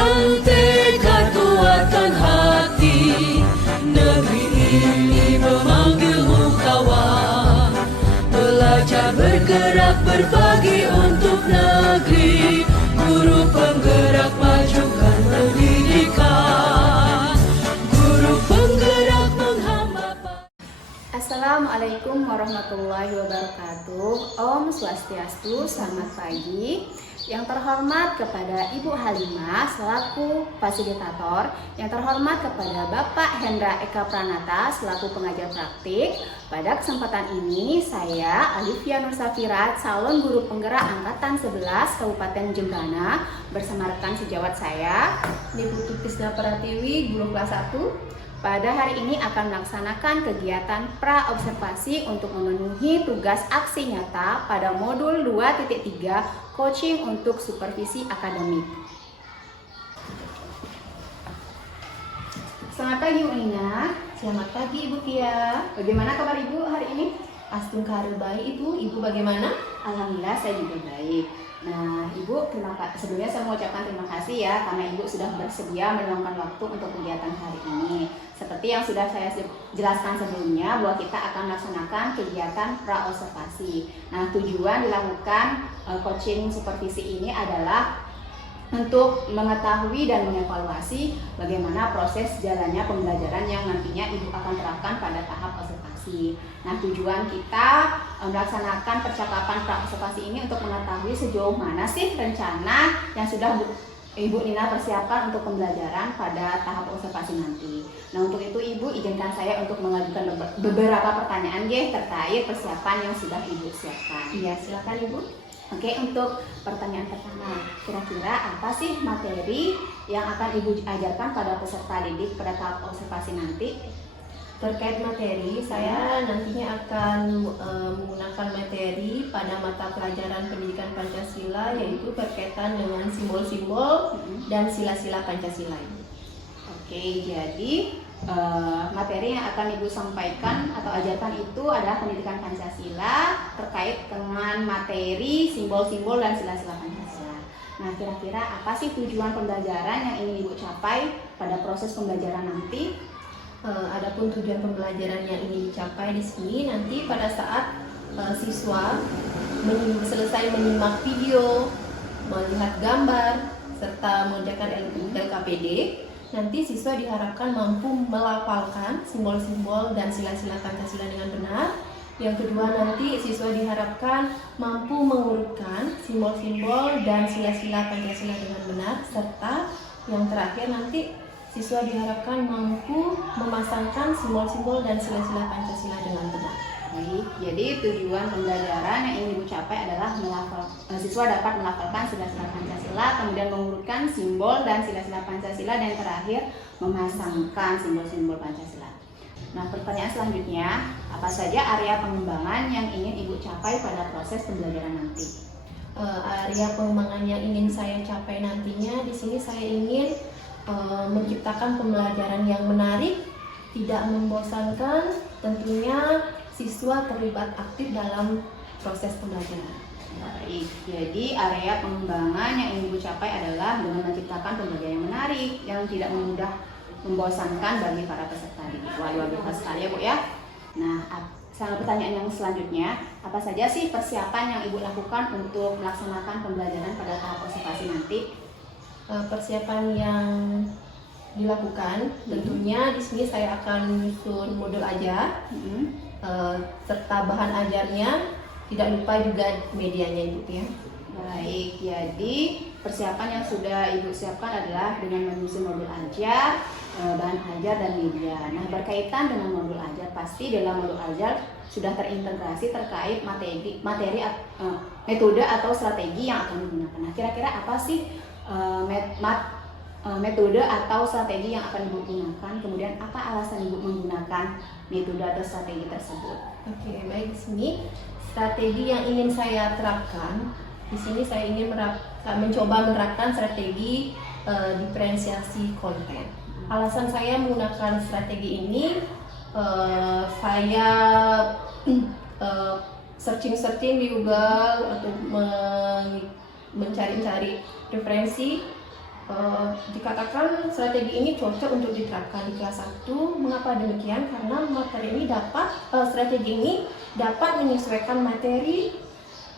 Dengan tekad kuatkan hati, negeri ini memanggilmu kawan. Belajar bergerak berbagi untuk negeri, guru penggerak majukan pendidikan, guru penggerak menghamba. Assalamualaikum warahmatullahi wabarakatuh. Om Swastiastu, selamat pagi. Yang terhormat kepada Ibu Halimah selaku fasilitator, yang terhormat kepada Bapak Hendra Eka Pranata selaku pengajar praktik. Pada kesempatan ini saya Alifia Nur Safirat, calon guru penggerak angkatan 11 Kabupaten Jembrana, bersama rekan sejawat saya Ibu Tisna Pratiwi, guru kelas 1. Pada hari ini akan melaksanakan kegiatan pra-observasi untuk memenuhi tugas aksi nyata pada modul 2.3 coaching untuk supervisi akademik. Selamat pagi Bu Nina. Selamat pagi Ibu Tia. Bagaimana kabar Ibu hari ini? Astun karu baik Ibu. Ibu bagaimana? Alhamdulillah saya juga baik. Nah Ibu, sebelumnya saya mengucapkan terima kasih ya karena Ibu sudah bersedia meluangkan waktu untuk kegiatan hari ini. Seperti yang sudah saya jelaskan sebelumnya, bahwa kita akan melaksanakan kegiatan pra-observasi. Nah tujuan dilakukan coaching supervisi ini adalah untuk mengetahui dan mengevaluasi bagaimana proses jalannya pembelajaran yang nantinya Ibu akan terapkan pada tahap observasi. Nah tujuan kita melaksanakan percakapan pra-observasi ini untuk mengetahui sejauh mana sih rencana yang sudah Ibu Nina persiapkan untuk pembelajaran pada tahap observasi nanti. Nah untuk itu Ibu izinkan saya untuk mengajukan beberapa pertanyaan terkait persiapan yang sudah Ibu siapkan. Iya, silakan Ibu. Oke, untuk pertanyaan pertama, kira-kira apa sih materi yang akan Ibu ajarkan pada peserta didik pada tahap observasi nanti? Terkait materi, saya nantinya akan menggunakan materi pada mata pelajaran pendidikan Pancasila, yaitu berkaitan dengan simbol-simbol dan sila-sila Pancasila. Oke, jadi materi yang akan Ibu sampaikan atau ajarkan itu adalah pendidikan Pancasila terkait dengan materi simbol-simbol dan sila-sila Pancasila. Nah, kira-kira apa sih tujuan pembelajaran yang ingin Ibu capai pada proses pembelajaran nanti? Adapun tujuan pembelajaran yang ingin dicapai di sini nanti pada saat siswa selesai menyimak video, melihat gambar, serta mengerjakan LKPD, nanti siswa diharapkan mampu melafalkan simbol-simbol dan sila-sila Pancasila dengan benar. Yang kedua, nanti siswa diharapkan mampu mengurutkan simbol-simbol dan sila-sila Pancasila dengan benar, serta yang terakhir nanti siswa diharapkan mampu memasangkan simbol-simbol dan sila-sila Pancasila dengan benar. Baik, jadi tujuan pembelajaran yang ingin Ibu capai adalah siswa dapat melafalkan sila-sila Pancasila, kemudian mengurutkan simbol dan sila-sila Pancasila, dan terakhir memasangkan simbol-simbol Pancasila. Nah, pertanyaan selanjutnya, apa saja area pengembangan yang ingin Ibu capai pada proses pembelajaran nanti? Area pengembangan yang ingin saya capai nantinya di sini saya ingin menciptakan pembelajaran yang menarik, tidak membosankan, tentunya siswa terlibat aktif dalam proses pembelajaran. Baik, jadi area pengembangan yang ingin Ibu capai adalah dengan menciptakan pembelajaran yang menarik, yang tidak mudah membosankan bagi para peserta didik. Wah, luar biasa sekali ya Bu ya. Nah, pertanyaan yang selanjutnya, apa saja sih persiapan yang Ibu lakukan untuk melaksanakan pembelajaran pada tahap observasi nanti? Persiapan yang dilakukan tentunya di sini saya akan menyusun modul ajar, serta bahan ajarnya, tidak lupa juga medianya Ibu ya. Baik, jadi persiapan yang sudah Ibu siapkan adalah dengan menyusun modul ajar, bahan ajar dan media. Nah, berkaitan dengan modul ajar, pasti dalam modul ajar sudah terintegrasi terkait materi metode atau strategi yang akan digunakan. Nah, kira-kira apa sih metode atau strategi yang akan Ibu gunakan, kemudian apa alasan Ibu menggunakan metode atau strategi tersebut? Oke, baik. Di sini strategi yang ingin saya terapkan, di sini saya ingin mencoba menerapkan strategi diferensiasi konten. Alasan saya menggunakan strategi ini, saya searching di Google untuk mencari-cari referensi dikatakan strategi ini cocok untuk diterapkan di kelas 1. Mengapa demikian? Karena materi ini strategi ini dapat menyesuaikan materi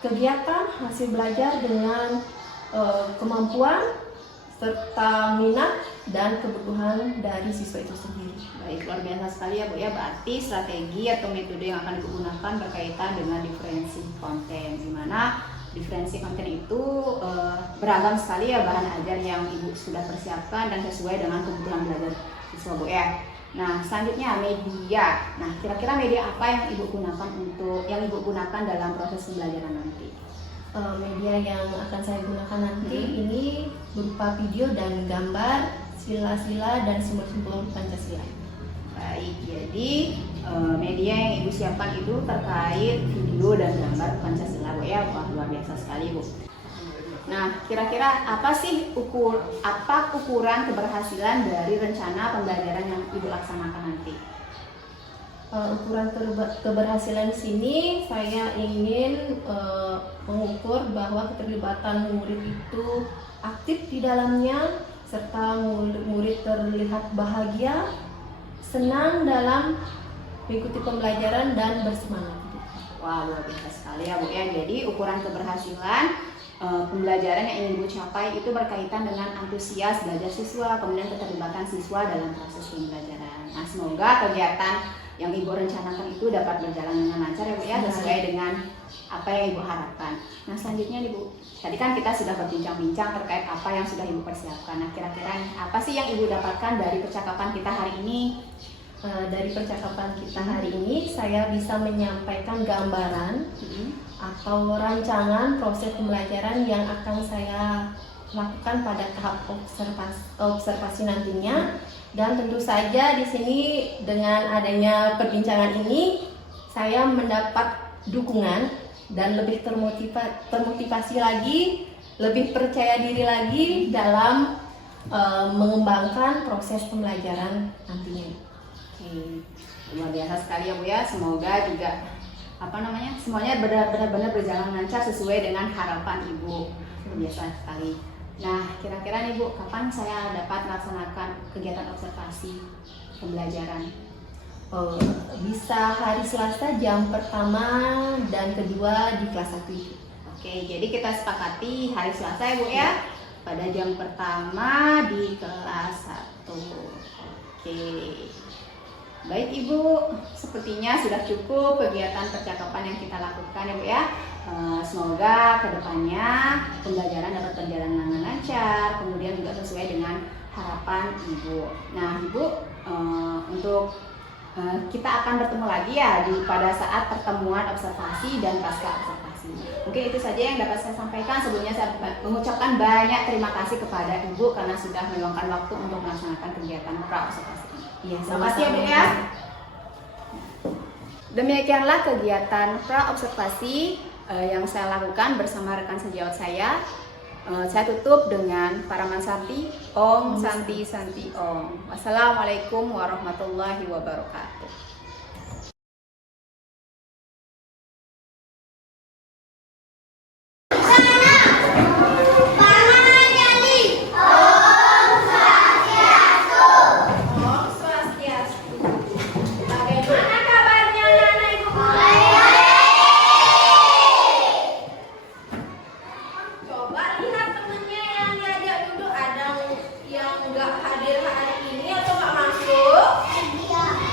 kegiatan hasil belajar dengan kemampuan serta minat dan kebutuhan dari siswa itu sendiri. Baik, luar biasa sekali ya Bu ya. Berarti strategi atau metode yang akan digunakan berkaitan dengan diferensi konten, di mana diferensi konten itu beragam sekali ya bahan ajar yang Ibu sudah persiapkan dan sesuai dengan kebutuhan belajar siswa Bu ya. Nah, selanjutnya media. Nah, kira-kira media apa yang Ibu gunakan dalam proses pembelajaran nanti? Media yang akan saya gunakan nanti ini berupa video dan gambar, sila-sila dan simbol-simbol Pancasila. Baik, jadi media yang Ibu siapkan itu terkait video dan gambar Pancasila Bu ya. Wah, luar biasa sekali Bu. Nah, kira-kira apa ukuran keberhasilan dari rencana pembelajaran yang Ibu laksanakan nanti? Ukuran keberhasilan di sini saya ingin mengukur bahwa keterlibatan murid itu aktif di dalamnya, serta murid terlihat bahagia, senang dalam mengikuti pembelajaran dan bersemangat. Wah, luar biasa sekali ya Bu ya. Jadi ukuran keberhasilan pembelajaran yang ingin Ibu capai itu berkaitan dengan antusias belajar siswa, kemudian keterlibatan siswa dalam proses pembelajaran. Nah, semoga kegiatan yang Ibu rencanakan itu dapat berjalan dengan lancar ya Bu ya, sesuai dengan apa yang Ibu harapkan. Nah, selanjutnya nih Bu, tadi kan kita sudah berbincang-bincang terkait apa yang sudah Ibu persiapkan. Nah, kira-kira apa sih yang Ibu dapatkan dari percakapan kita hari ini? Dari percakapan kita hari ini, saya bisa menyampaikan gambaran atau rancangan proses pembelajaran yang akan saya lakukan pada tahap observasi nantinya. Dan tentu saja di sini dengan adanya perbincangan ini, saya mendapat dukungan dan lebih termotivasi lagi, lebih percaya diri lagi dalam mengembangkan proses pembelajaran nantinya. Luar biasa sekali ya Bu ya. Semoga juga semuanya benar-benar berjalan lancar sesuai dengan harapan Ibu. Luar biasa sekali. Nah, kira-kira nih Bu, kapan saya dapat melaksanakan kegiatan observasi pembelajaran? Bisa hari Selasa jam pertama dan kedua di kelas 1 itu. Oke, jadi kita sepakati hari Selasa ya Bu ya, pada jam pertama di kelas 1. Oke. Baik Ibu, sepertinya sudah cukup kegiatan percakapan yang kita lakukan ya Bu ya. Semoga kedepannya pembelajaran dapat berjalan dengan lancar, kemudian juga sesuai dengan harapan Ibu. Nah Ibu, kita akan bertemu lagi ya pada saat pertemuan observasi dan pasca observasi. Mungkin itu saja yang dapat saya sampaikan. Sebelumnya saya mengucapkan banyak terima kasih kepada Ibu karena sudah meluangkan waktu untuk melaksanakan kegiatan pra-observasi. Iya, terima kasih ya Bu ya. Demikianlah kegiatan pra-observasi yang saya lakukan bersama rekan sejawat saya. Saya tutup dengan Paraman Santi, Om Santi Santi Om. Wassalamualaikum warahmatullahi wabarakatuh.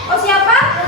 Oh siapa?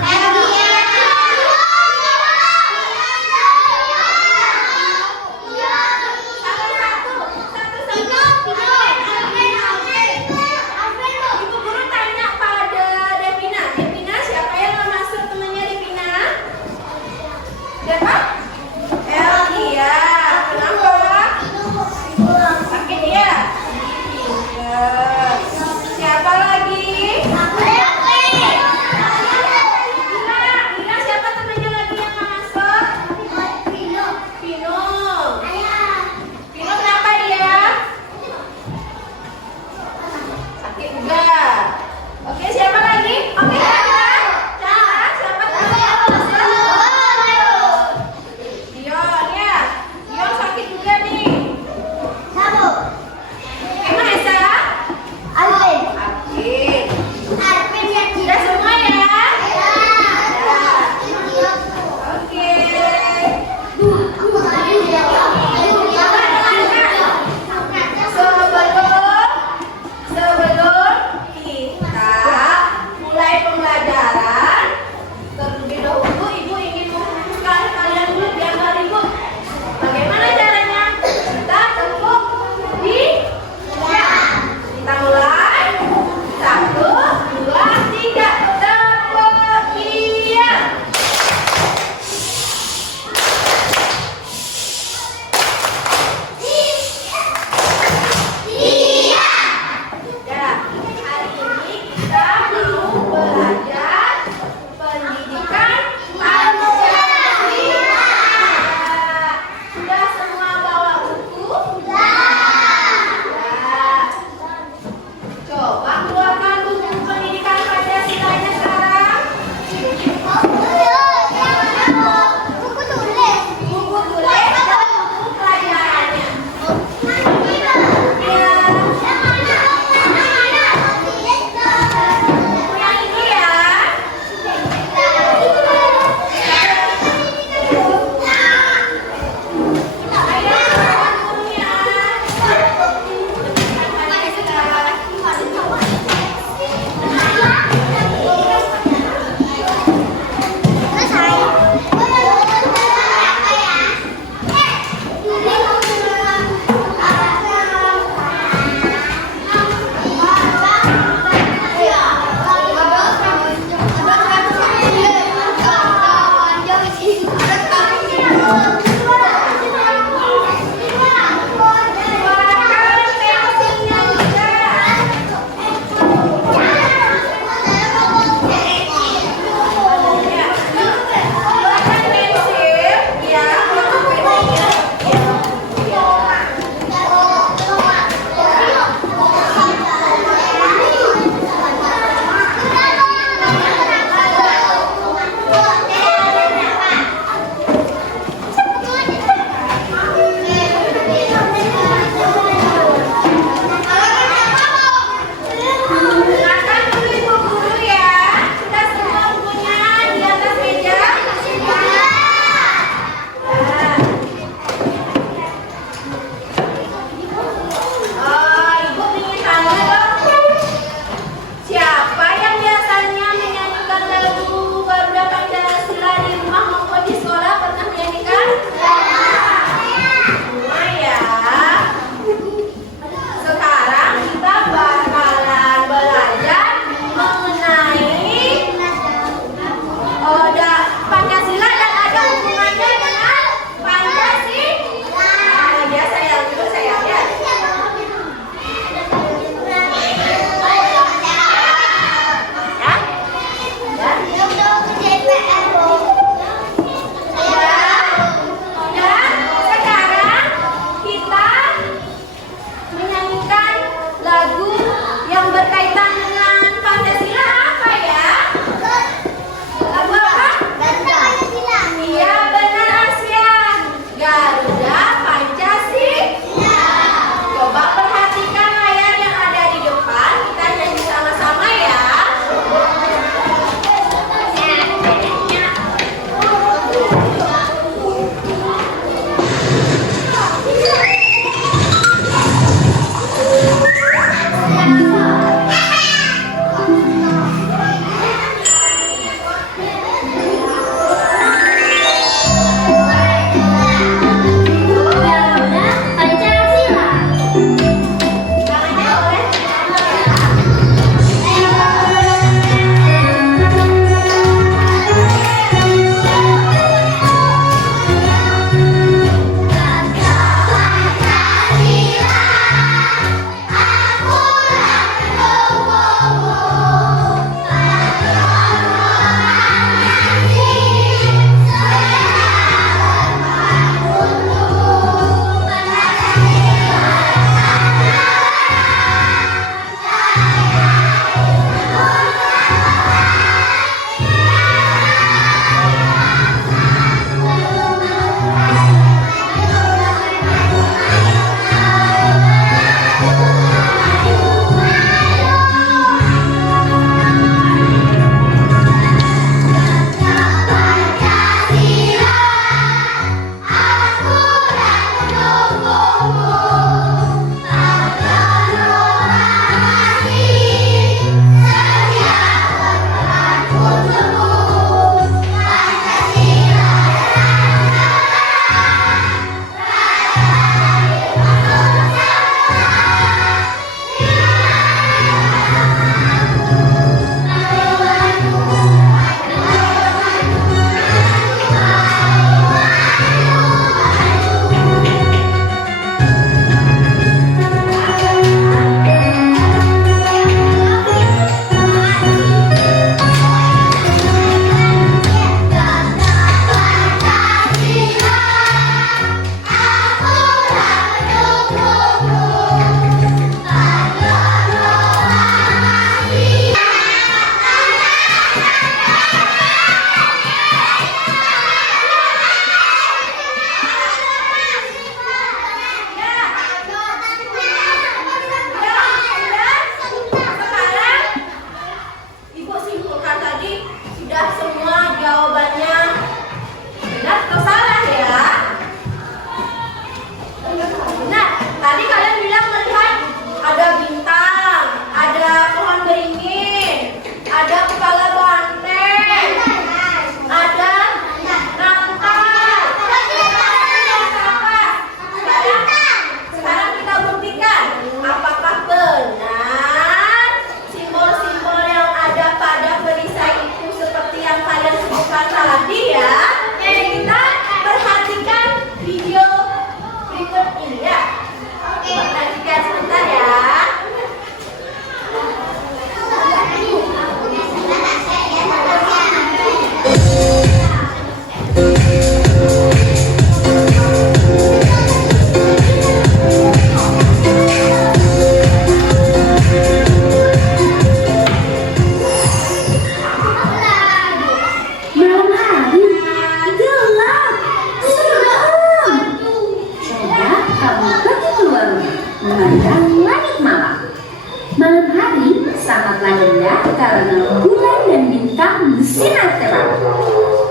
hari sangatlah indah karena bulan dan bintang bersinar terang.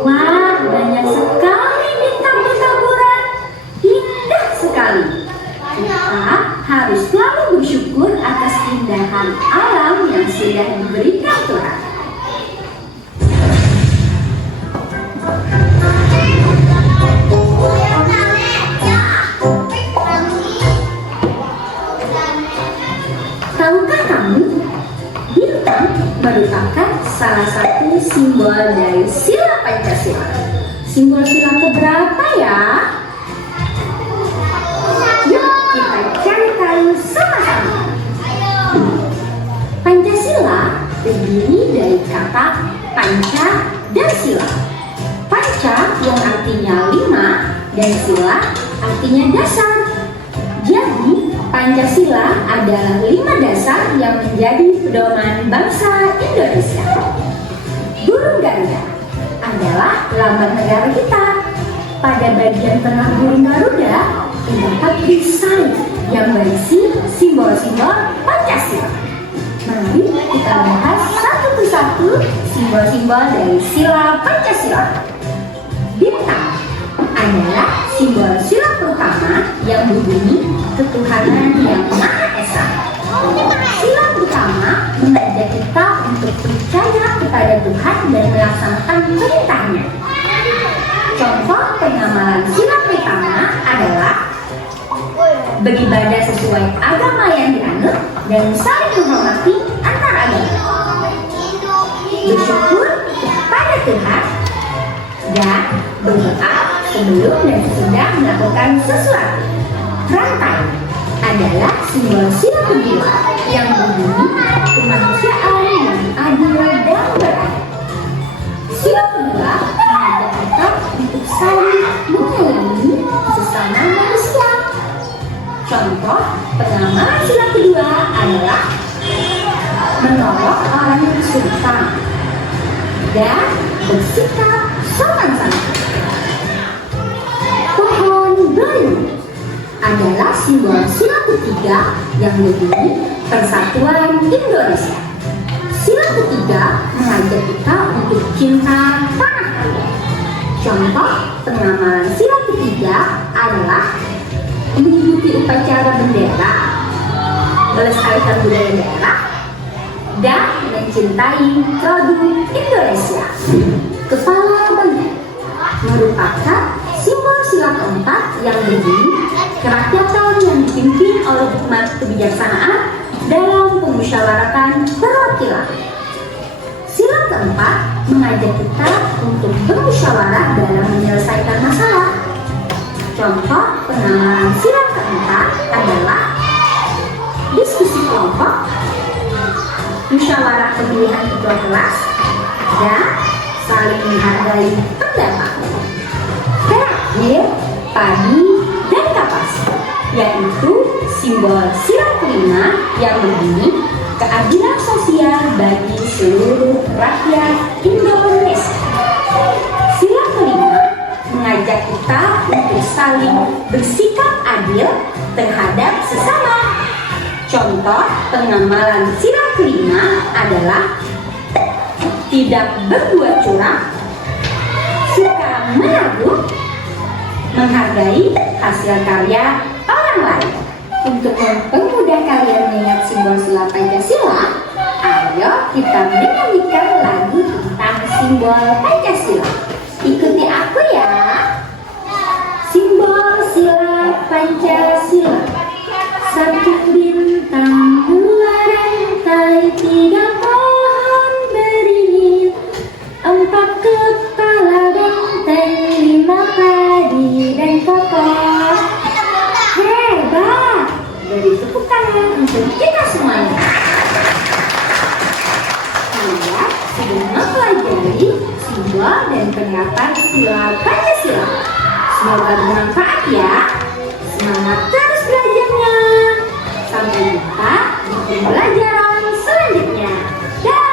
Wah, banyak sekali bintang bertaburan. Indah sekali. Kita harus selalu bersyukur atas keindahan alam yang sudah diberikan Tuhan. Tahukah kamu, bintang merupakan salah satu simbol dari sila Pancasila. Simbol sila keberapa ya? Yuk kita cari tahu sama-sama. Pancasila terdiri dari kata panca dan sila. Panca yang artinya 5 dan sila artinya dasar. Jadi Pancasila adalah 5 dasar yang menjadi pedoman bangsa Indonesia. Burung Garuda adalah lambang negara kita. Pada bagian tengah burung Garuda terdapat desain yang berisi simbol-simbol Pancasila. Mari kita bahas satu persatu simbol-simbol dari sila Pancasila. Bintang adalah simbol sila pertama yang berbunyi ketuhanan yang Maha Esa. Sila pertama mengajak kita untuk percaya kepada Tuhan dan melaksanakan perintahnya. Contoh pengamalan sila pertama adalah beribadah sesuai agama yang dianut dan saling menghormati antar agama, bersyukur kepada Tuhan, dan berdoa sebelum dan sesudah melakukan sesuatu. Rantai adalah simbol sila kedua yang berbunyi kemanusiaan yang adil dan beradab. Sila kedua mengajak kita untuk saling menyayangi sesama manusia. Contoh pengamalan sila kedua adalah menolong orang yang kesulitan dan bersikap sopan santun. Pohon beringin adalah simbol sila ketiga yang berbunyi Persatuan Indonesia. Sila ketiga mengajak kita untuk cinta tanah air. Contoh pengamalan sila ketiga adalah mengikuti upacara bendera, melestarikan budaya daerah, dan mencintai produk Indonesia. Kepala bagian merupakan simbol sila keempat yang berbunyi kerakyatan yang dipimpin oleh hikmat kebijaksanaan dalam pemusyawaratan perwakilan. Sila keempat mengajak kita untuk bermusyawarah dalam menyelesaikan masalah. Contoh pengamalan sila keempat adalah diskusi kelompok, musyawarah pemilihan ketua kelas, dan saling menghargai pendapat. Terakhir, padi dan kapas, yaitu simbol sila kelima yang berbunyi keadilan sosial bagi seluruh rakyat Indonesia. Sila kelima mengajak kita untuk saling bersikap adil terhadap sesama. Contoh pengamalan sila kelima adalah tidak berbuat curang, suka menabung, menghargai hasil karya orang lain. Untuk mempermudah kalian mengingat simbol sila Pancasila, ayo kita menyanyikan lagu tentang simbol Pancasila. Ikuti aku ya. Simbol sila Pancasila, satu bintang, dua rantai, tiga pohon beringin, empat kepala benteng, lima padi dan kapas. Hebat! Beri tepuk tangan untuk kita semuanya. Saya sudah mempelajari simbol dan penerapan sila Pancasila. Semoga bermanfaat ya. Semangat terus belajarnya. Sampai jumpa di pembelajaran selanjutnya. Dah.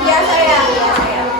Iya sayang, iya sayang.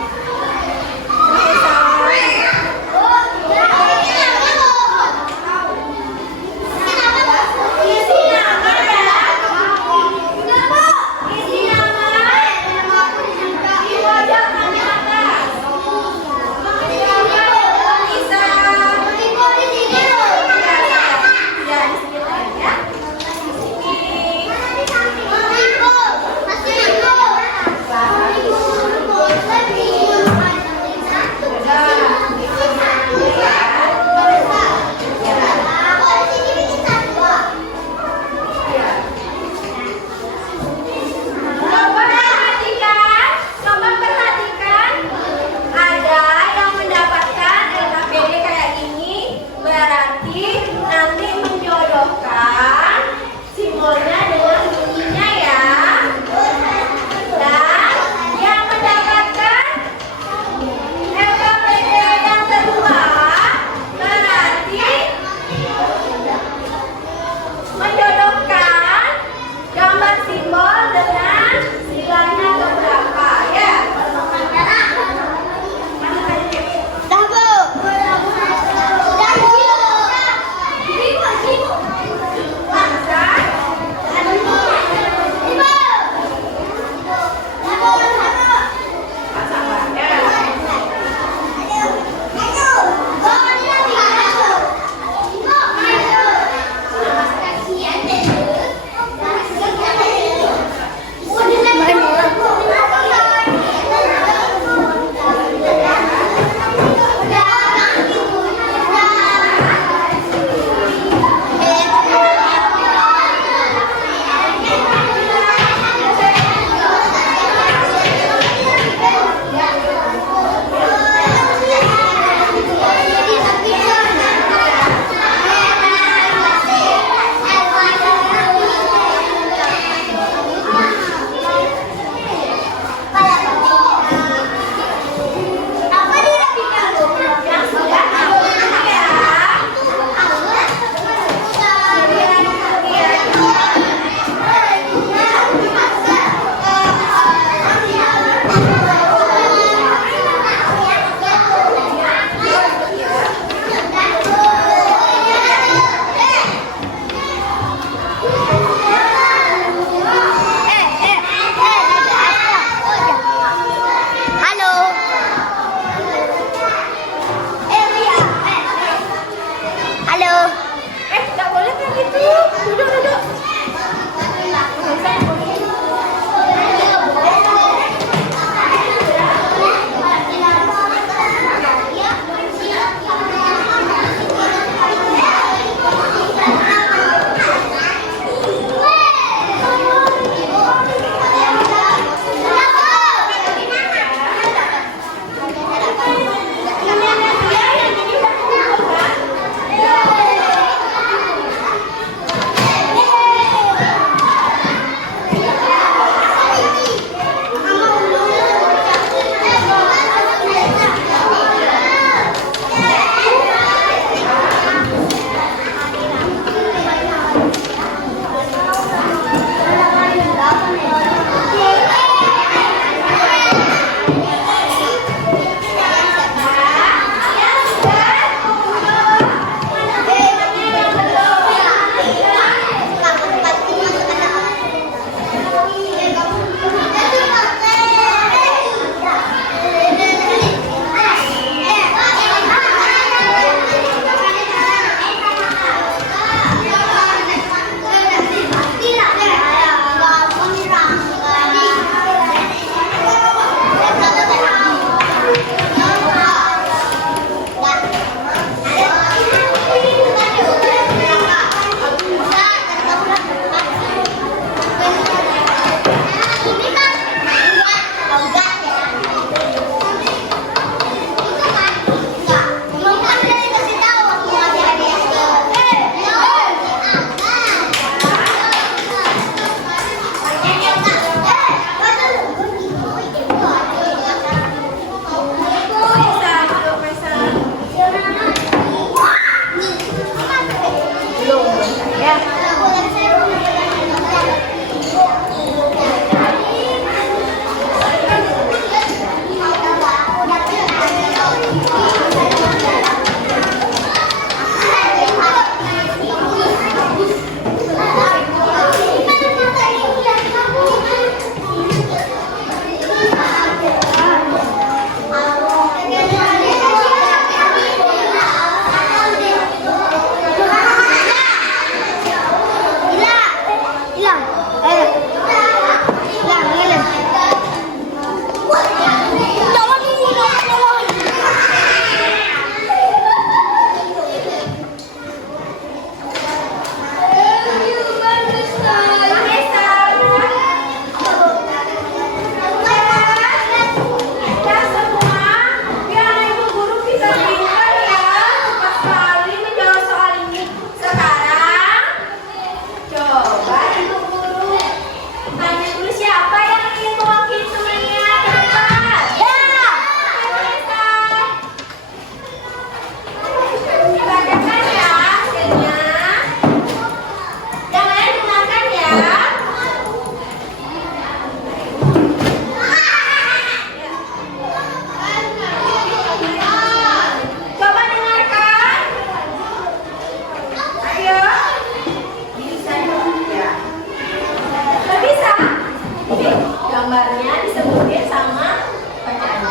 gambarnya disebutin sama bacaannya.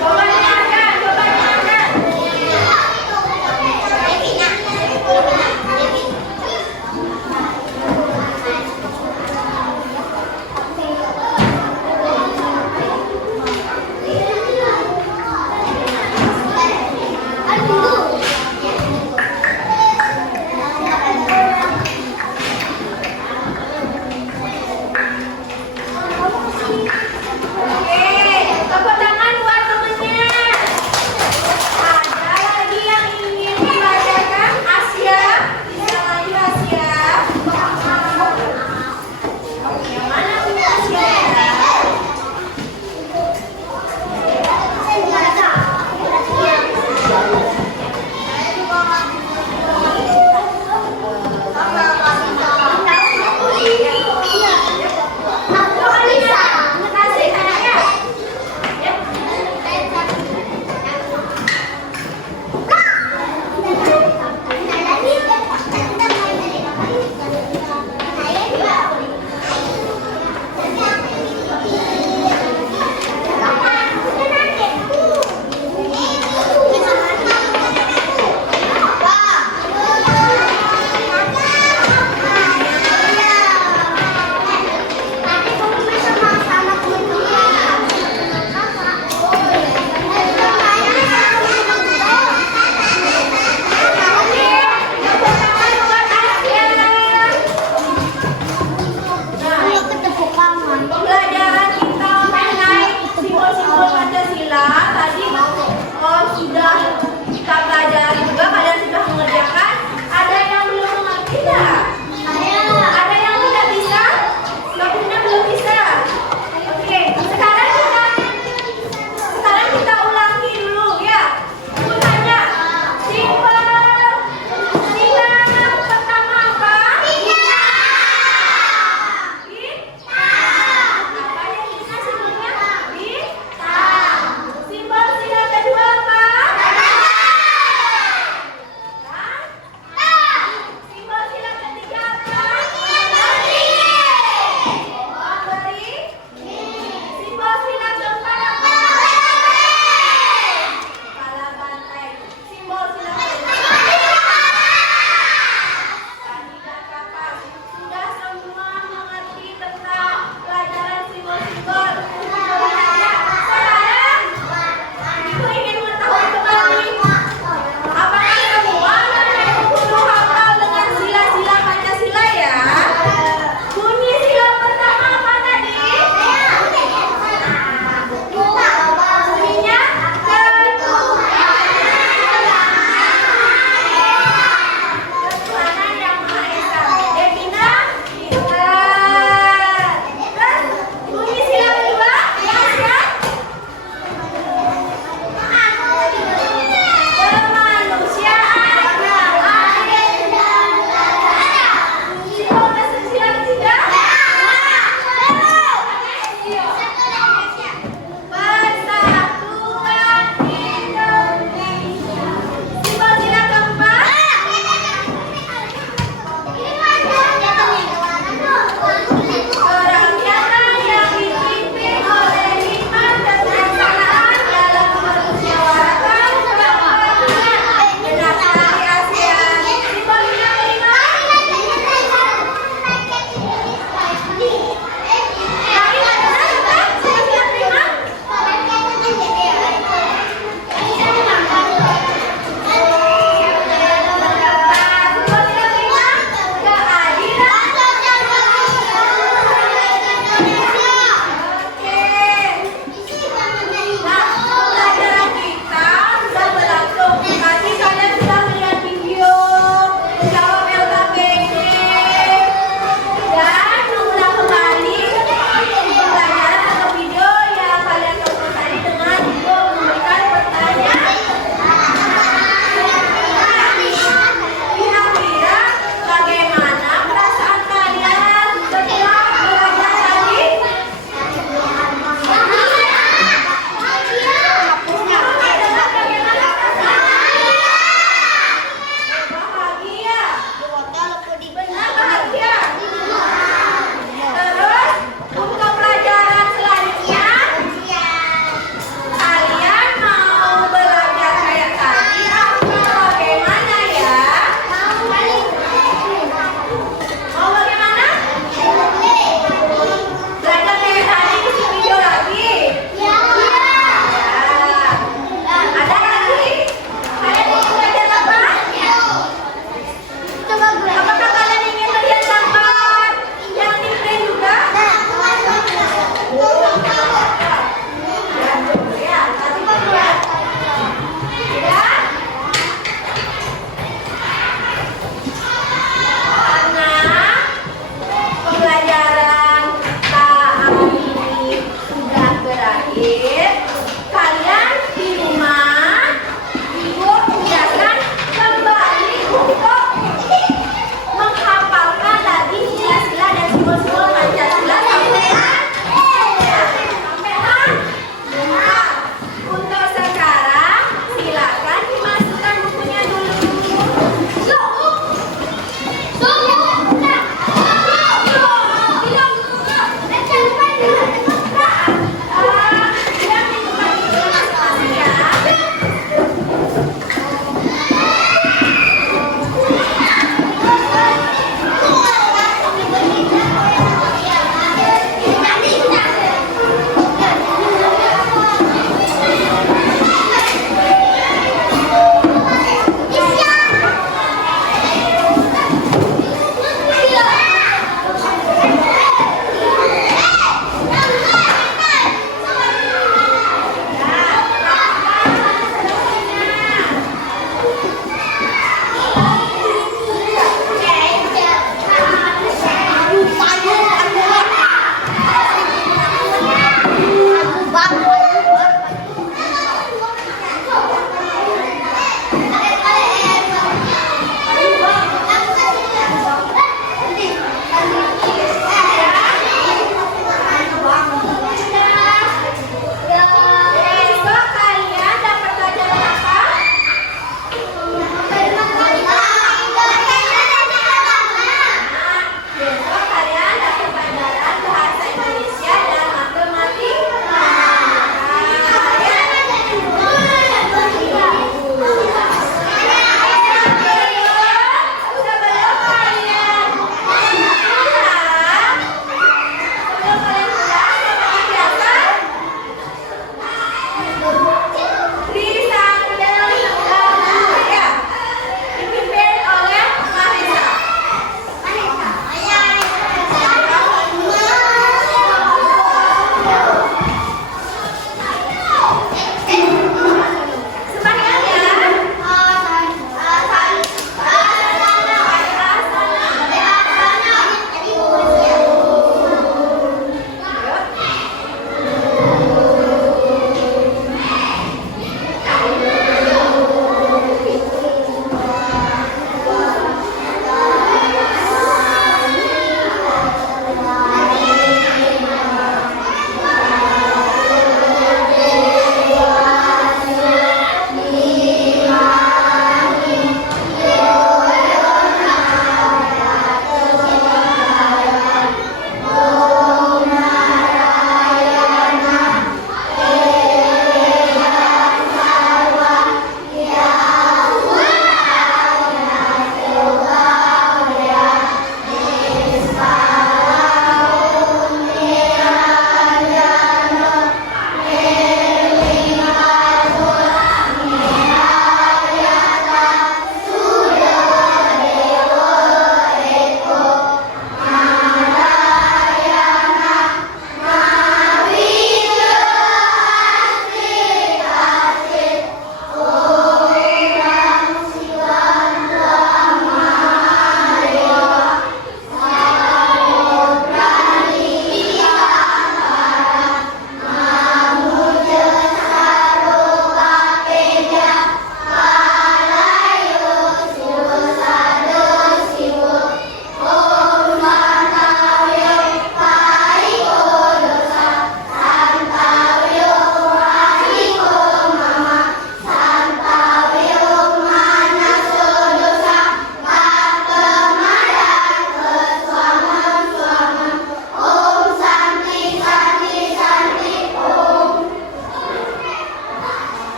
Coba dengarkan, coba dengarkan.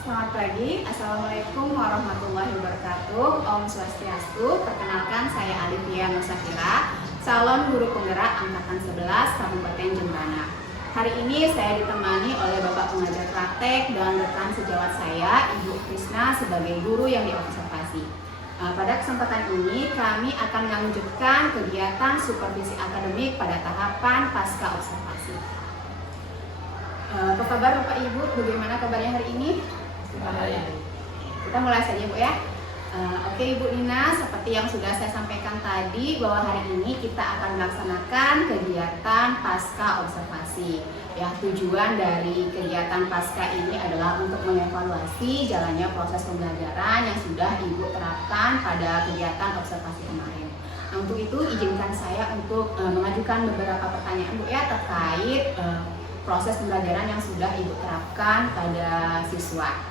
Selamat pagi, Assalamualaikum warahmatullahi wabarakatuh. Om Swastiastu. Perkenalkan, saya Alivia Nusafira, calon guru penggerak angkatan 11 Kabupaten Jembrana. Hari ini saya ditemani oleh Bapak pengajar praktek dan rekan sejawat saya, Ibu Krisna, sebagai guru yang diobservasi. Pada kesempatan ini kami akan melanjutkan kegiatan supervisi akademik pada tahapan pasca observasi. Apa kabar Bapak Ibu? Bagaimana kabarnya hari ini? Kita mulai saja Bu ya. Oke Ibu Nina, seperti yang sudah saya sampaikan tadi bahwa hari ini kita akan melaksanakan kegiatan pasca observasi. Ya, tujuan dari kegiatan pasca ini adalah untuk mengevaluasi jalannya proses pembelajaran yang sudah Ibu terapkan pada kegiatan observasi kemarin. Nah, untuk itu izinkan saya untuk mengajukan beberapa pertanyaan Bu ya terkait proses pembelajaran yang sudah Ibu terapkan pada siswa.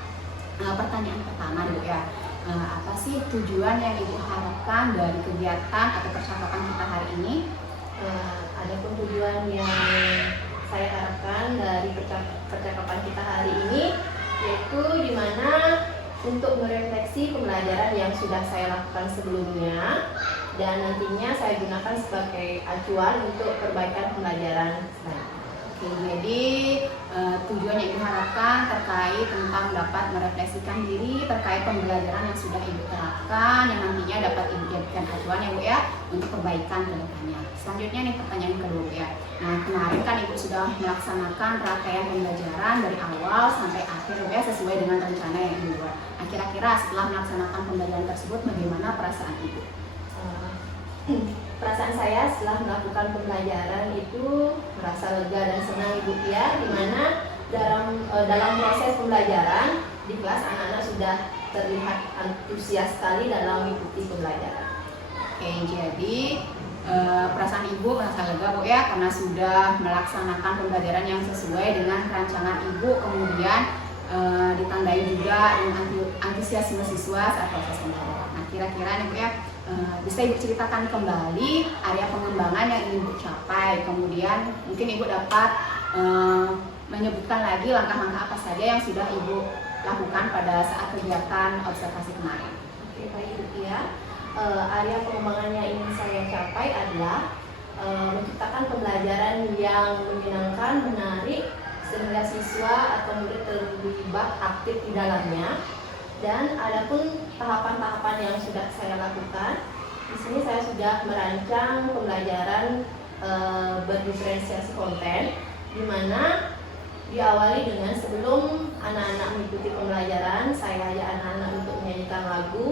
Pertanyaan pertama Bu ya, apa sih tujuan yang Ibu harapkan dari kegiatan atau percakapan kita hari ini? Adapun tujuan yang saya harapkan dari percakapan kita hari ini yaitu dimana untuk merefleksi pembelajaran yang sudah saya lakukan sebelumnya dan nantinya saya gunakan sebagai acuan untuk perbaikan pembelajaran selanjutnya. Oke, jadi tujuan yang diharapkan terkait tentang dapat merefleksikan diri terkait pembelajaran yang sudah Ibu terapkan yang nantinya dapat Ibu jadikan acuan ya Bu ya untuk perbaikan ke depannya. Selanjutnya nih pertanyaan kedua Bu ya. Nah, kemarin kan Ibu sudah melaksanakan rangkaian pembelajaran dari awal sampai akhir Bu ya sesuai dengan rencana yang Ibu buat. Nah, kira-kira setelah melaksanakan pembelajaran tersebut bagaimana perasaan Ibu? Perasaan saya setelah melakukan pembelajaran itu merasa lega dan senang Ibu ya, dimana dalam proses pembelajaran di kelas anak-anak sudah terlihat antusias sekali dalam mengikuti pembelajaran. Oke, jadi perasaan Ibu merasa lega Bu ya karena sudah melaksanakan pembelajaran yang sesuai dengan rancangan Ibu, kemudian ditandai juga dengan antusiasme siswa saat proses pembelajaran. Nah, kira-kira nih Bu ya, bisa Ibu ceritakan kembali area pengembangan yang ingin Ibu capai, kemudian mungkin Ibu dapat menyebutkan lagi langkah-langkah apa saja yang sudah Ibu lakukan pada saat kegiatan observasi kemarin. Oke, baik Ibu ya. Area pengembangan yang ingin saya capai adalah menciptakan pembelajaran yang menyenangkan, menarik, sehingga siswa atau murid terlibat aktif di dalamnya. Dan adapun tahapan-tahapan yang sudah saya lakukan, di sini saya sudah merancang pembelajaran berdiferensiasi konten, di mana diawali dengan sebelum anak-anak mengikuti pembelajaran, saya ajak anak-anak untuk menyanyikan lagu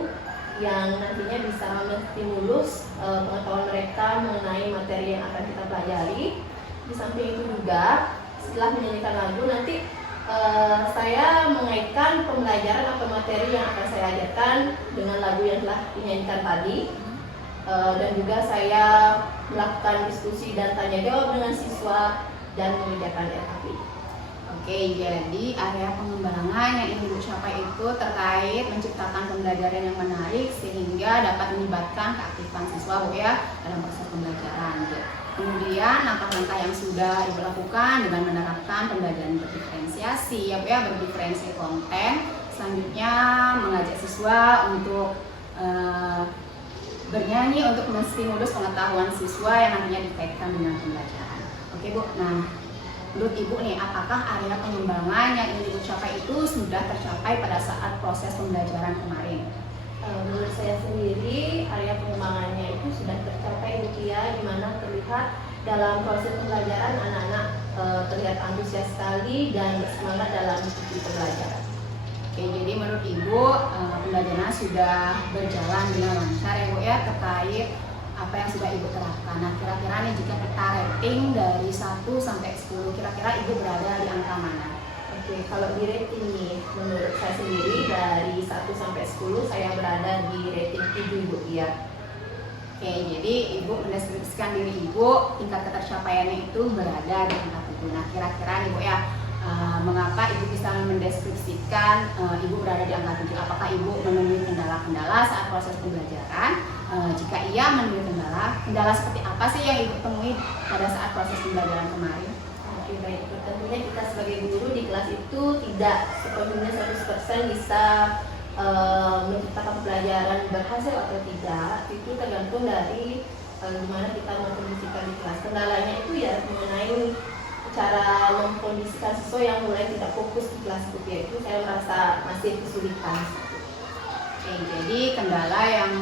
yang nantinya bisa menstimulus pengetahuan mereka mengenai materi yang akan kita pelajari. Di samping itu juga setelah menyanyikan lagu nanti saya mengaitkan pembelajaran atau materi yang akan saya ajarkan dengan lagu yang telah dinyanyikan tadi, dan juga saya melakukan diskusi dan tanya jawab dengan siswa dan mengerjakan RKP. Oke, jadi area pengembangan yang ingin Ibu capai itu terkait menciptakan pembelajaran yang menarik sehingga dapat melibatkan keaktifan siswa Bu ya dalam proses pembelajaran. Kemudian langkah-langkah yang sudah Ibu lakukan dengan menerapkan pembelajaran berdiferensiasi ya Bu ya, berdiferensiasi konten. Selanjutnya mengajak siswa untuk bernyanyi untuk menstimulus pengetahuan siswa yang nantinya dikaitkan dengan pembelajaran. Oke Bu, nah menurut Ibu nih, apakah area pengembangan yang ingin Ibu capai itu sudah tercapai pada saat proses pembelajaran kemarin? Menurut saya sendiri, area pengembangannya itu sudah tercapai ya, di mana terlihat dalam proses pembelajaran anak-anak terlihat antusias sekali dan bersemangat dalam mengikuti pembelajaran. Oke, jadi menurut Ibu pembelajaran sudah berjalan dengan lancar ya Bu ya terkait apa yang sudah Ibu terapkan. Nah, kira-kira nih jika kita rating dari 1 sampai 10, kira-kira Ibu berada di angka mana? Oke, kalau di rating nih, menurut saya sendiri dari 1 sampai 10 saya berada di rating 7 Ibu ya. Oke, jadi Ibu mendeskripsikan diri Ibu tingkat ketercapaiannya itu berada di angka 7. Nah, kira-kira nih Bu ya, mengapa Ibu bisa mendeskripsikan Ibu berada di angka 7? Apakah Ibu menemui kendala-kendala saat proses pembelajaran? Jika iya, menemui kendala seperti apa sih yang Ibu temui pada saat proses pembelajaran kemarin? Oke, baik. Tentunya kita sebagai guru di kelas itu tidak sepenuhnya 100% bisa menciptakan pelajaran berhasil atau tidak. Itu tergantung dari gimana kita mengkondisikan di kelas. Kendalanya itu ya mengenai cara mengkondisikan siswa yang mulai tidak fokus di kelas itu, yaitu saya merasa masih kesulitan. Oke, jadi kendala yang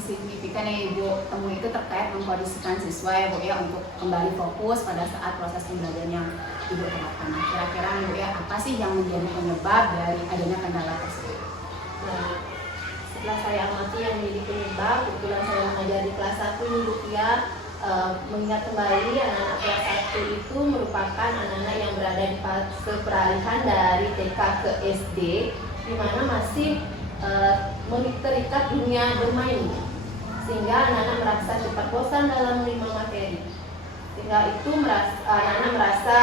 signifikan yang Ibu temui itu terkait mengkondisikan siswa ya Bu ya untuk kembali fokus pada saat proses pembelajaran yang Ibu terapkan. Nah, kira-kira Bu ya apa sih yang menjadi penyebab dari adanya kendala tersebut? Nah, setelah saya amati yang menjadi penyebab, kebetulan saya mengajar di kelas 1 ini Rupiah, mengingat kembali anak-anak kelas 1 itu merupakan anak-anak yang berada di fase peralihan dari TK ke SD, di mana masih terikat dunia bermain, sehingga anak-anak merasa cepat bosan dalam menerima materi, sehingga itu anak-anak merasa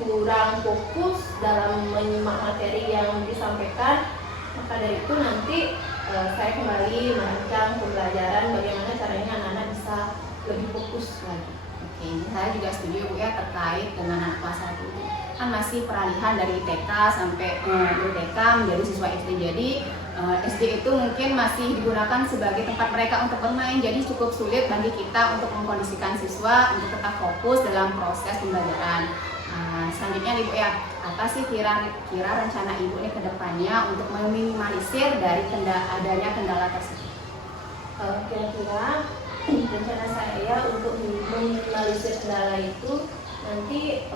kurang fokus dalam menyimak materi yang disampaikan. Maka dari itu nanti saya kembali merancang pembelajaran bagaimana caranya anak-anak bisa lebih fokus lagi. Oke, saya juga setuju Bu ya terkait dengan anak kelas 1 itu kan masih peralihan dari TK sampai TK menjadi siswa SD. Jadi SD itu mungkin masih digunakan sebagai tempat mereka untuk bermain. Jadi cukup sulit bagi kita untuk mengkondisikan siswa untuk tetap fokus dalam proses pembelajaran. Selanjutnya Ibu ya, apa sih kira rencana Ibu ini ke depannya untuk meminimalisir dari adanya kendala tersebut? Kira-kira rencana saya untuk meminimalisir kendala itu nanti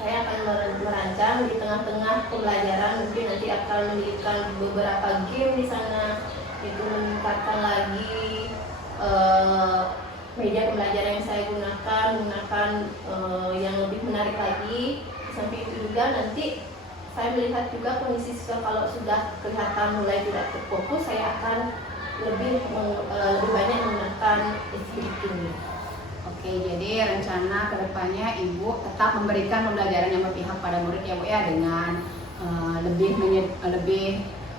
saya akan merancang di tengah-tengah pembelajaran, mungkin nanti akan mendirikan beberapa game di sana, itu meningkatkan lagi media pembelajaran yang saya gunakan yang lebih menarik lagi. Sampai itu juga nanti saya melihat juga kondisi siswa kalau sudah kelihatan mulai tidak terfokus, saya akan lebih banyak menggunakan speaking. Oke, jadi rencana kedepannya Ibu tetap memberikan pembelajaran yang berpihak pada murid ya Bu ya, dengan lebih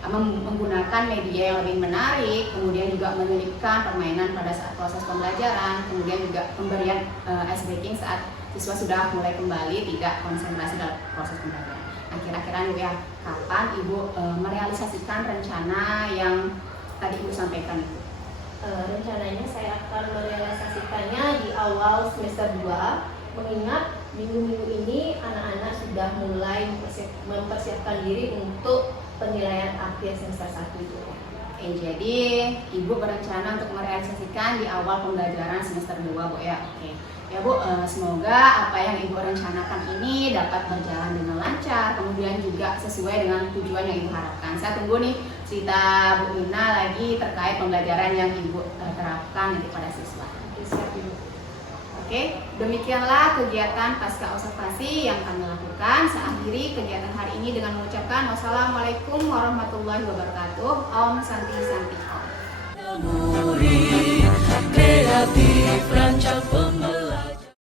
menggunakan media yang lebih menarik, kemudian juga menyelipkan permainan pada saat proses pembelajaran, kemudian juga pemberian ice breaking saat siswa sudah mulai kembali tidak konsentrasi dalam proses pembelajaran. Nah, kira-kira Ibu ya, kapan Ibu merealisasikan rencana yang tadi Ibu sampaikan itu? Rencananya saya akan merealisasikannya di awal semester 2, mengingat minggu-minggu ini anak-anak sudah mulai mempersiapkan diri untuk penilaian akhir semester 1 itu. Oke, jadi Ibu berencana untuk merealisasikan di awal pembelajaran semester 2 Bu ya. Oke. Ya Bu, semoga apa yang Ibu rencanakan ini dapat berjalan dengan lancar, kemudian juga sesuai dengan tujuan yang Ibu harapkan. Saya tunggu nih cerita Bu Ina lagi terkait pembelajaran yang Ibu terapkan nanti pada siswa. Siap Ibu. Oke, demikianlah kegiatan pasca observasi yang kami lakukan. Saya akhiri kegiatan hari ini dengan mengucapkan wassalamualaikum warahmatullahi wabarakatuh. Om Santi Santi Om. Murid kreatif rancang